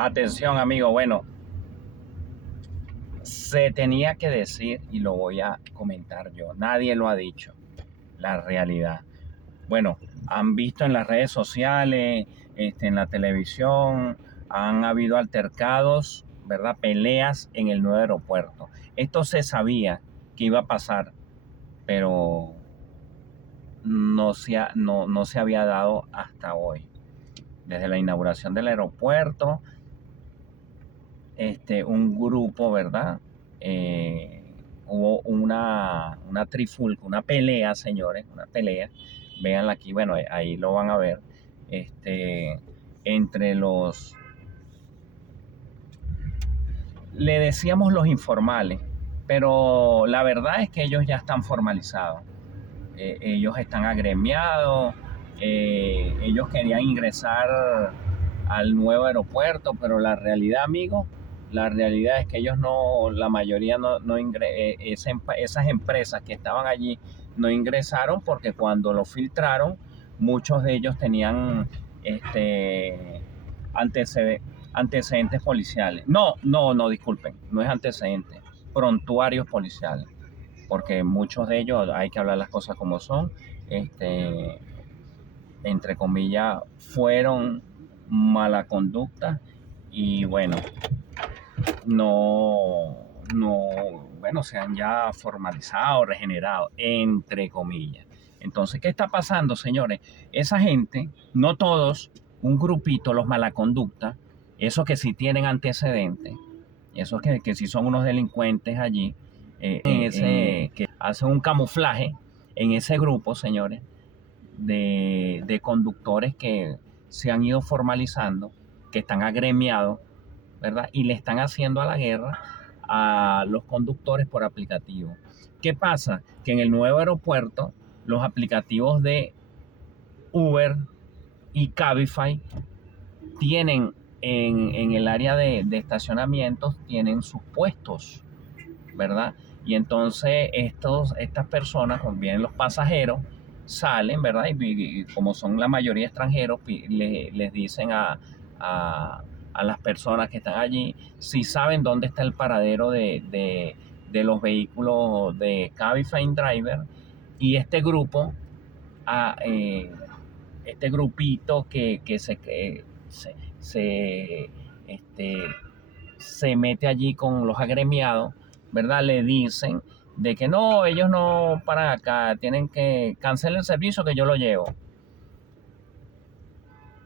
Atención, amigo. Bueno, se tenía que decir y lo voy a comentar yo. Nadie lo ha dicho. La realidad. Bueno, han visto en las redes sociales, en la televisión, han habido altercados, ¿verdad? Peleas en el nuevo aeropuerto. Esto se sabía que iba a pasar, pero no se había dado hasta hoy. Desde la inauguración del aeropuerto, un grupo, ¿verdad? Hubo una trifulca, una pelea, señores, una pelea. Véanla aquí, bueno, ahí lo van a ver. Entre los, le decíamos los informales, pero la verdad es que ellos ya están formalizados. Ellos están agremiados, ellos querían ingresar al nuevo aeropuerto, pero la realidad, amigos, la realidad es que ellos no, la mayoría esas empresas que estaban allí no ingresaron porque cuando lo filtraron, muchos de ellos tenían antecedentes policiales. No, disculpen, no es antecedentes, prontuarios policiales, porque muchos de ellos, hay que hablar las cosas como son, entre comillas, fueron mala conducta y bueno, bueno, se han ya formalizado, regenerado, entre comillas. Entonces, ¿qué está pasando, señores? Esa gente, no todos, un grupito, los mala conducta, esos que sí tienen antecedentes, esos que sí son unos delincuentes allí, que hacen un camuflaje en ese grupo, señores, de conductores que se han ido formalizando, que están agremiados, ¿verdad? Y le están haciendo a la guerra a los conductores por aplicativo. ¿Qué pasa? Que en el nuevo aeropuerto, los aplicativos de Uber y Cabify tienen en el área de estacionamientos, tienen sus puestos, ¿verdad? Y entonces estas personas, cuando vienen los pasajeros, salen, ¿verdad? Y como son la mayoría extranjeros, les dicen a las personas que están allí si saben dónde está el paradero de los vehículos de Cabify Driver. Y este grupo, este grupito que se mete allí con los agremiados, ¿verdad? Le dicen de que no, ellos no paran acá, tienen que cancelar el servicio que yo lo llevo.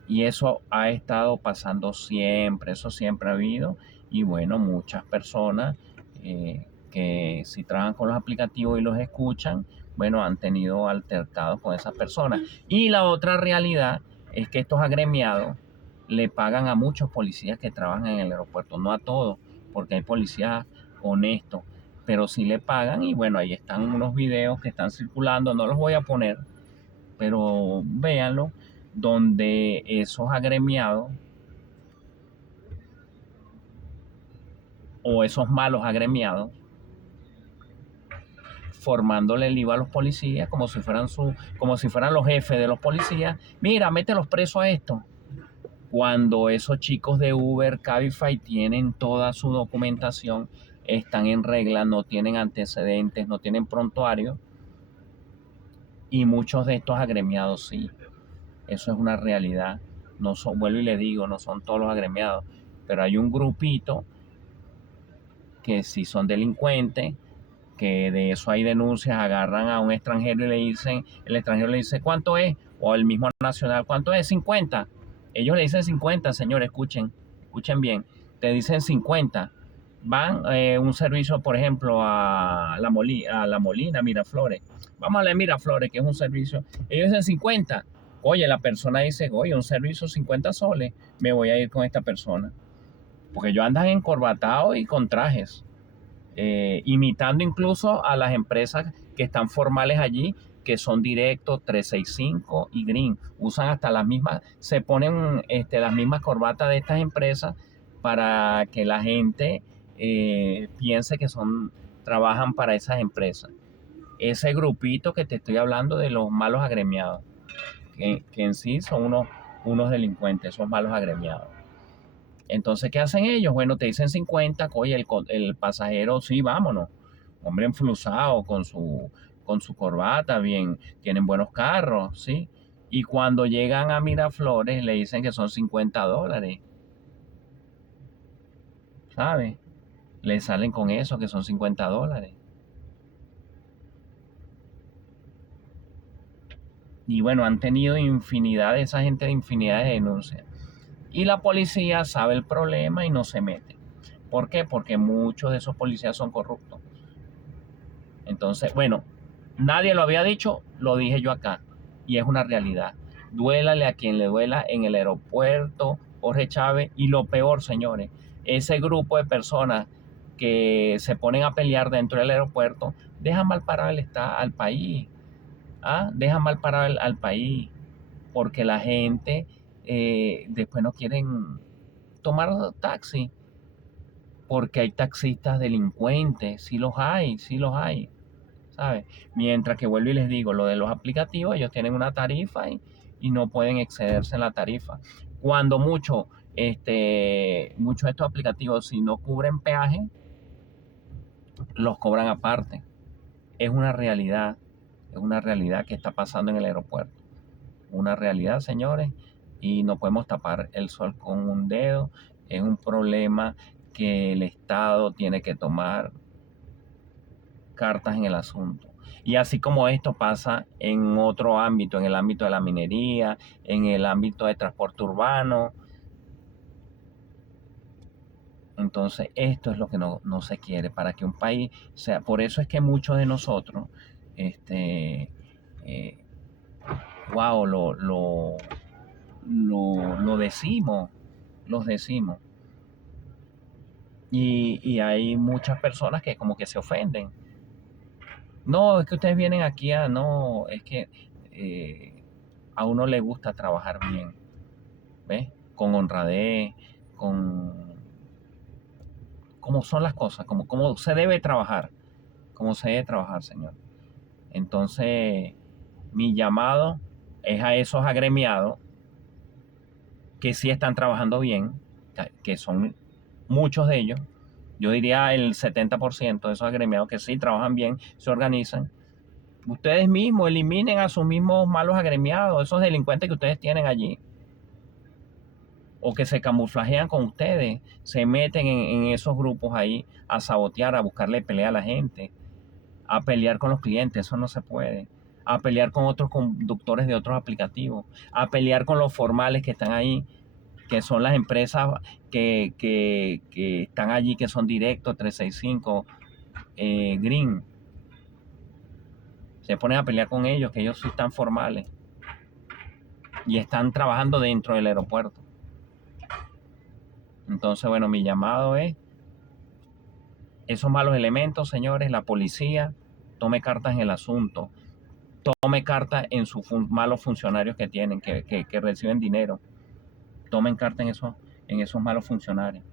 Y eso ha estado pasando siempre, eso siempre ha habido. Y bueno, muchas personas que si trabajan con los aplicativos y los escuchan, bueno, han tenido altercados con esas personas. Y la otra realidad es que estos agremiados le pagan a muchos policías que trabajan en el aeropuerto, no a todos, porque hay policías honestos, pero sí le pagan. Y bueno, ahí están unos videos que están circulando, no los voy a poner, pero véanlo, donde esos agremiados o esos malos agremiados formándole el IVA a los policías como si fueran los jefes de los policías. Mira, mete los presos a esto. Cuando esos chicos de Uber, Cabify tienen toda su documentación, están en regla, no tienen antecedentes, no tienen prontuario, y muchos de estos agremiados sí. Eso es una realidad. No son, vuelvo y le digo, no son todos los agremiados, pero hay un grupito que sí son delincuentes, que de eso hay denuncias, agarran a un extranjero y le dicen, el extranjero le dice ¿cuánto es? O el mismo nacional, ¿cuánto es? 50. Ellos le dicen 50, señores, escuchen bien, te dicen 50. Van un servicio, por ejemplo, a la Molina, Miraflores. Vamos a la Miraflores, que es un servicio. Ellos dicen 50. Oye, la persona dice, oye, un servicio 50 soles, me voy a ir con esta persona. Porque yo andan encorbatados y con trajes, imitando incluso a las empresas que están formales allí, que son Directo, 365 y Green. Usan hasta las mismas, se ponen las mismas corbatas de estas empresas para que la gente piense que trabajan para esas empresas. Ese grupito que te estoy hablando de los malos agremiados, que en sí son unos delincuentes, esos malos agremiados. Entonces, ¿qué hacen ellos? Bueno, te dicen 50, oye, el pasajero, sí, vámonos. Hombre enflusado, con su corbata, bien, tienen buenos carros, ¿sí? Y cuando llegan a Miraflores, le dicen que son $50, ¿sabes? Le salen con eso, que son $50. Y bueno, han tenido infinidad de esa gente de infinidad de denuncias. Y la policía sabe el problema y no se mete. ¿Por qué? Porque muchos de esos policías son corruptos. Entonces, bueno, nadie lo había dicho, lo dije yo acá. Y es una realidad. Duélale a quien le duela en el aeropuerto, Jorge Chávez. Y lo peor, señores, ese grupo de personas que se ponen a pelear dentro del aeropuerto, dejan mal parado al país. ¿Ah? Dejan mal parado al país. Porque la gente después no quieren tomar taxi. Porque hay taxistas delincuentes. Sí los hay. ¿Sabes? Mientras que vuelvo y les digo, lo de los aplicativos, ellos tienen una tarifa y no pueden excederse en la tarifa. Cuando muchos de estos aplicativos, si no cubren peaje, los cobran aparte. Es una realidad que está pasando en el aeropuerto. Una realidad, señores, y no podemos tapar el sol con un dedo. Es un problema que el Estado tiene que tomar cartas en el asunto. Y así como esto pasa en otro ámbito, en el ámbito de la minería, en el ámbito de transporte urbano. Entonces, esto es lo que no se quiere para que un país sea. Por eso es que muchos de nosotros, este, eh, wow, lo decimos, los decimos. Y hay muchas personas que como que se ofenden. No, es que ustedes vienen aquí no, es que a uno le gusta trabajar bien, ¿ves? Con honradez, con cómo son las cosas, como se debe trabajar, como se debe trabajar, señor. Entonces, mi llamado es a esos agremiados que sí están trabajando bien, que son muchos de ellos. Yo diría el 70% de esos agremiados que sí trabajan bien, se organizan. Ustedes mismos eliminen a sus mismos malos agremiados, esos delincuentes que ustedes tienen allí, o que se camuflajean con ustedes, se meten en esos grupos ahí a sabotear, a buscarle pelea a la gente, a pelear con los clientes. Eso no se puede. A pelear con otros conductores de otros aplicativos, a pelear con los formales que están ahí, que son las empresas que están allí, que son directos, 365, Green. Se ponen a pelear con ellos, que ellos sí están formales y están trabajando dentro del aeropuerto. Entonces, bueno, mi llamado es, esos malos elementos, señores, la policía, tome cartas en el asunto, tome cartas en sus malos funcionarios que tienen, que reciben dinero, tomen cartas en esos malos funcionarios.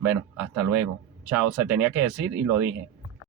Bueno, hasta luego. Chao, se tenía que decir y lo dije.